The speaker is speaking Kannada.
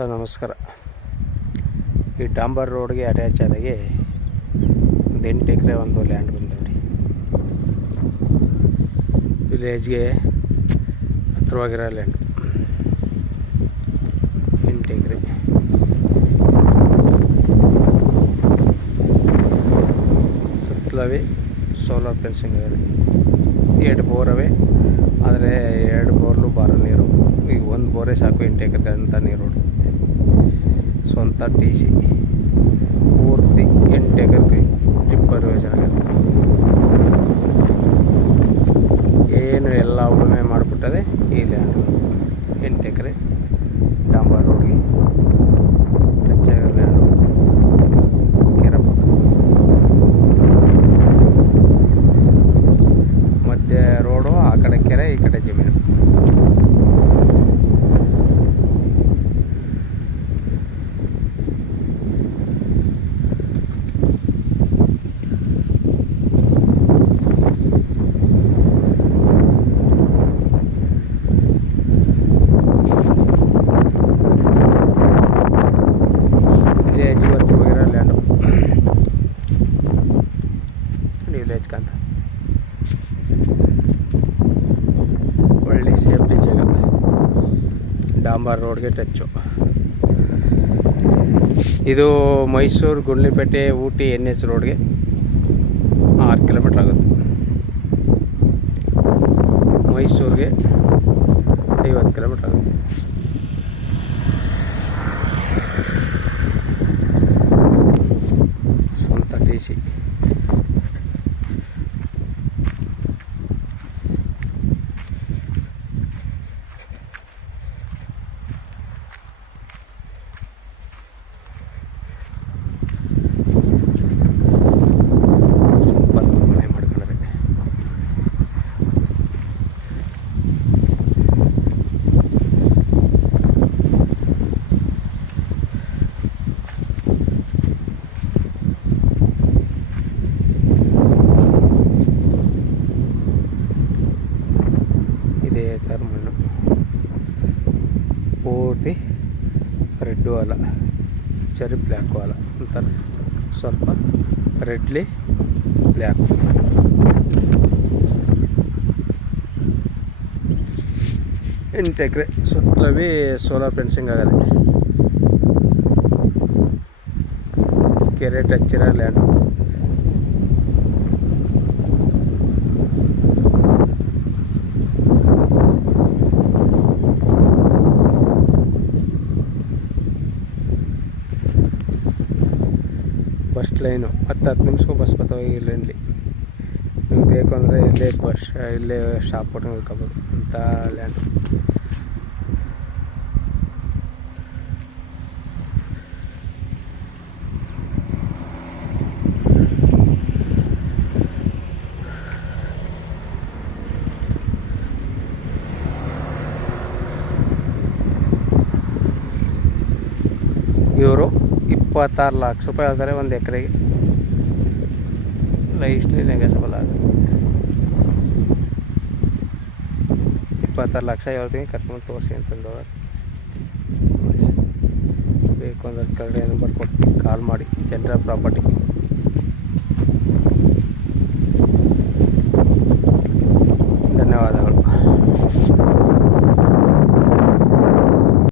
ಸರ್ ನಮಸ್ಕಾರ. ಈ ಡಾಂಬರ್ ರೋಡ್ಗೆ ಅಟ್ಯಾಚ್ ಆದಾಗೆ ಒಂದು 8 ಎಕರೆ ಒಂದು ಲ್ಯಾಂಡ್ ಬಂದು ನೋಡಿ. ವಿಲೇಜ್ಗೆ ಹತ್ತಿರವಾಗಿರೋ ಲ್ಯಾಂಡ್ 8 ಎಕರೆ. ಸುತ್ತಲವೇ ಸೋಲಾರ್ ಫೆನ್ಸಿಂಗ್ ಆಗಿದೆ. 2 ಬೋರ್ ಅವೆ, ಆದರೆ 2 ಬೋರ್ಲು ಬಾರೋ ನೀರು. ಈಗ 1 ಬೋರೇ ಸಾಕು 8 ಎಕರೆ ಅಂತ ನೀರು. ಸ್ವಂತ TC ಪೂರ್ತಿ 8 ಎಕರೆ ಟಿಪ್ಪರ್ ಯೋಜನೆ ಏನು ಎಲ್ಲ ಉಳುಮೆ ಮಾಡಿಬಿಟ್ಟದೆ. ಈ ಲ್ಯಾಂಡ್ 8 ಎಕರೆ ಡಾಂಬರ್ ರೋಡ್ಗೆ ಟಚ್ ಆಗೋ ಲ್ಯಾಂಡು. ಕೆರೆ ಮಧ್ಯೆ ರೋಡು, ಆ ಕಡೆ ಕೆರೆ, ಈ ಕಡೆ ಜಮೀನು. ವಿಲೇಜ್ ಕಾಂತ ಒಳ್ಳೆ ಸೇಫ್ಟಿ ಜಾಗ. ಡಾಂಬರ್ ರೋಡ್ಗೆ ಟಚ್ಚು. ಇದು ಮೈಸೂರು, ಗುಂಡ್ಲುಪೇಟೆ, ಊಟಿ NH ರೋಡ್ಗೆ 6 ಕಿಲೋಮೀಟ್ರ್ ಆಗುತ್ತೆ. ಮೈಸೂರಿಗೆ 50 ಕಿಲೋಮೀಟ್ರ್ ಆಗುತ್ತೆ. ಸ್ವಂತ TC. ಮಣ್ಣು ಪೂರ್ತಿ ರೆಡ್ಡು ಅಲ್ಲ, ಚರಿ ಬ್ಲ್ಯಾಕು ಅಲ್ಲ ಅಂತಾರೆ. ಸ್ವಲ್ಪ ರೆಡ್ಲಿ ಬ್ಲ್ಯಾಕು. 8 ಎಕರೆ ಸುತ್ತಲೂ ಸೋಲಾರ್ ಫೆನ್ಸಿಂಗ್ ಆಗದೆ. ಕೆರೆ ಟಚ್ ಇರೋ ಲ್ಯಾಂಡು. ಬಸ್ ಲೈನು 10 ನಿಮಿಷಕ್ಕೂ ಬಸ್ ಬರ್ತಾವೆ ಇಲ್ಲಿಂದ. ನೀವು ಬೇಕು ಅಂದರೆ ಇಲ್ಲೇ ಶಾಪ್ ಕೊಟ್ಟು ನಿಲ್ಕೋಬೋದು ಅಂತ ಲ್ಯಾಂಡ್. ಇವರು 26 ಲಕ್ಷ ರೂಪಾಯಿ ಹೇಳ್ತಾರೆ ಒಂದು ಎಕರೆಗೆ. ಲೈಸ್ಟ್ಲಿ ನೆಗೆಸಬಲ್ ಆಗುತ್ತೆ. 26 ಲಕ್ಷ ಹೇಳ್ತೀನಿ, ಕರ್ಕೊಂಡು ತೋರಿಸಿ ಅಂತಂದವರು. ಬೇಕು ಅಂದ್ರೆ ಕಡೆ ನಂಬರ್ ಕೊಟ್ಟು ಕಾಲ್ ಮಾಡಿ. ಜನರ ಪ್ರಾಪರ್ಟಿ.